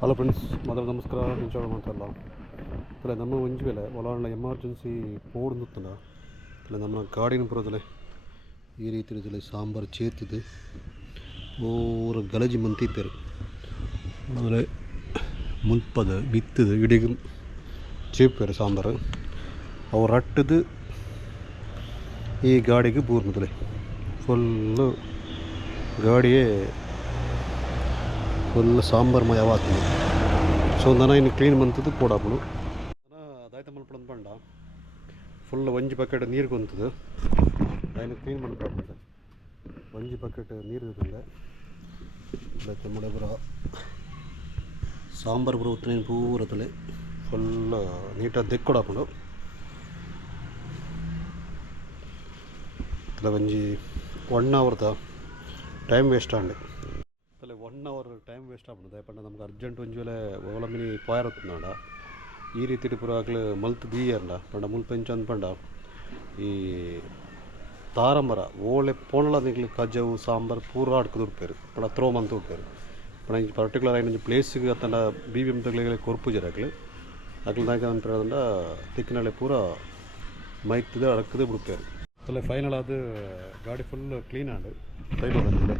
Hello friends, ಮೊದಲು ನಮಸ್ಕಾರ. ನಿಂಚೋಳ ಮಾತಲ್ಲ ತಲೆ ನಮ್ಮ ಒಂಜಿ ವೇಳೆ ಒಲಾಂಡ ಎಮರ್ಜೆನ್ಸಿ ಪೋಡ್ನುತ್ತಲ್ಲ ತಲೆ ನಮ್ಮ ಗಾಡಿನ ಬರೋದಲೆ ಈ ರೀತಿ ಸಾಂಬಾರು ಚೇರ್ತಿದ್ದು ಪೂರ ಗಲಜಿ ಮಂತಿಪ್ಪೇರು ಮೊದಲೇ ಮುಲ್ಪದ ಬಿತ್ತದು ಇಡೀ ಚೇಪೇರು ಸಾಂಬಾರು ಅವ್ರು ಅಟ್ಟದು ಈ ಗಾಡಿಗೆ ಬೂರ್ನದಲೆ ಫುಲ್ಲು ಗಾಡಿಯೇ ಫುಲ್ ಸಾಂಬಾರ್ಮಯವಾಗ್ತದೆ. ಸೊ ನಾನು ಇನ್ನು ಕ್ಲೀನ್ ಬಂತದ್ದು ಕೊಡಾಪಡು ಅದಾಯ್ತು ಮಲ್ಪಡ ಪಂಡ ಫುಲ್ ಒಂಜಿ ಬಕೆಟ್ ನೀರು ಕೊಂತದ್ದು ಅದನ್ನು ಕ್ಲೀನ್ ಮಾಡ್ಕೊಂಡು ಒಂಜಿ ಬಕೆಟ್ ನೀರು ಇರ್ತದೆ ಅದಕ್ಕೆ ಮುಡೆ ಬರ ಸಾಂಬಾರು ಬರೋ ಉತ್ತನೇನು ಪೂರತಲೆ ಫುಲ್ ನೀಟಾಗಿ ತೆಕ್ಕೊಡಾಪಡು ಅಲ್ಲ ಒಂಜಿ 1 ಅವರ್ದ ಟೈಮ್ ವೇಸ್ಟ್ ಆಂಡೆ ಅಲ್ಲ 1 ಅವರ್ ಟೈಮ್ ವೇಸ್ಟ್ ಆಗ್ಬಿಡುದು ದಯಪಂಡ ನಮ್ಗೆ ಅರ್ಜೆಂಟ್ ಒಂಜಿ ವೇಳೆ ಒಲಮಿನಿ ಪಾಯರತ್ನಾಡ ಈ ರೀತಿ ಪೂರ ಆಗ್ಲು ಮಲ್ತು ಬೀಯರ್ಲ ಪಂಡ ಮುಲ್ಪೆಂಚ ಅಂದ್ಪಂಡ ಈ ತಾರಂಬರ ಓಳೆ ಪೊಣ್ಲ ನಿಗ್ಲು ಕಜ್ಜವು ಸಾಂಬಾರು ಪೂರ ಆಡ್ಕದು ಉಡ್ಪೇರು ಪಂಡ ತ್ರೋಮ್ ಅಂತ ಉಡ್ಪೇರು ಪಂಡ ಈ ಪರ್ಟಿಕ್ಯುಲರ್ ಆಗಿ ಪ್ಲೇಸಿಗೆ ಅತ್ತಂಡ ಬಿ ಬಿ ಎಮ್ ತಗ್ಲಿಗೆ ಕೊರ್ಪುಜರಾಗ್ಲು ಆಗ್ಲು ನಾಯಕ ಅಂತ ತಿಕ್ಕಿನಳೆ ಪೂರ ಮೈಕ್ತದೆ ಅಡಕ್ಕದೆ ಬಿಡ್ಪೇರು ಅಲ್ಲ ಫೈನಲ್ ಅದು ಗಾಡಿ ಫುಲ್ ಕ್ಲೀನ್ ಆಂಡು ತೈಲ ಬಂದಿದೆ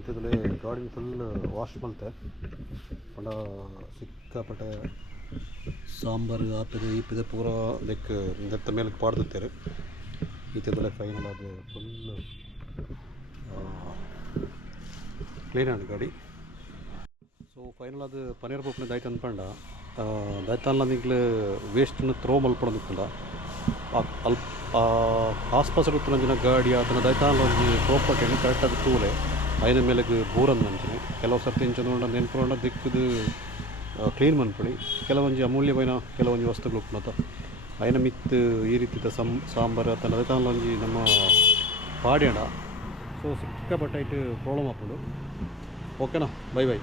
ಇತ್ತದಲ್ಲೇ ಗಾಡಿ ಫುಲ್ ವಾಶ್ ಮಲ್ತೆ ಪಂಡ ಸಿಕ್ಕಾಪಟ್ಟೆ ಸಾಂಬಾರು ಆಪಿದೆ ಈಪಿದೆ ಪೂರ ಅದಕ್ಕೆ ನೆತ್ತ ಮೇಲೆ ಪಾಡ್ದುತ್ತೇರು ಇತ್ತದಲ್ಲೇ ಫೈನಲ್ ಅದು ಫುಲ್ ಕ್ಲೀನ್ ಆಂಡು ಗಾಡಿ. ಸೊ ಫೈನಲ್ ಅದು ಪನೀರ್ ಪಪ್ಪನೆ ದಾಯ್ತು ಅಂದ್ಪಂಡ ದಾಯ್ತಲ್ಲ ನಿಗ್ಲು ವೇಸ್ಟನ್ನು ತ್ರೋ ಮಲ್ಪಡೋದಿತ್ತಲ್ಲ ಅಲ್ಪ ಆಸ್ಪಾಸ್ ಇರುತ್ತಲ್ಲ ಜನ ಗಾಡಿ ಅದನ್ನು ದಯತಾಲ ಒಂಜಿ ಪ್ರೋಪರ್ಟಿ ಕರೆಕ್ಟಾಗಿ ತೂಲೆ ಐನ ಮೇಲೆಗೆ ಬೋರಂದು ಅಂಚನೆ ಕೆಲವು ಸರ್ತಿ ಇಂಚಂದು ನೆನ್ಪುಂಡ ದಿಕ್ಕದು ಕ್ಲೀನ್ ಮನ್ಪಡಿ ಕೆಲವೊಂಜಿ ಅಮೂಲ್ಯమైన ಕೆಲವೊಂಜಿ ವಸ್ತುಗಳು ಉಪ್ಪುನತ ಐನ ಮಿತ್ತು ಈ ರೀತಿದ ಸಾಂಬಾರು ಅದನ್ನು ದಯತಾಲ ಒಂಜಿ ನಮ್ಮ ಪಾಡ್ಯಾಡ. ಸೊ ಸಿಕ್ಕಾಪಟ್ಟೆ ಪ್ರಾಬ್ಲಮ್ ಆಪುಂಡು. ಓಕೆನಾ, ಬೈ ಬೈ.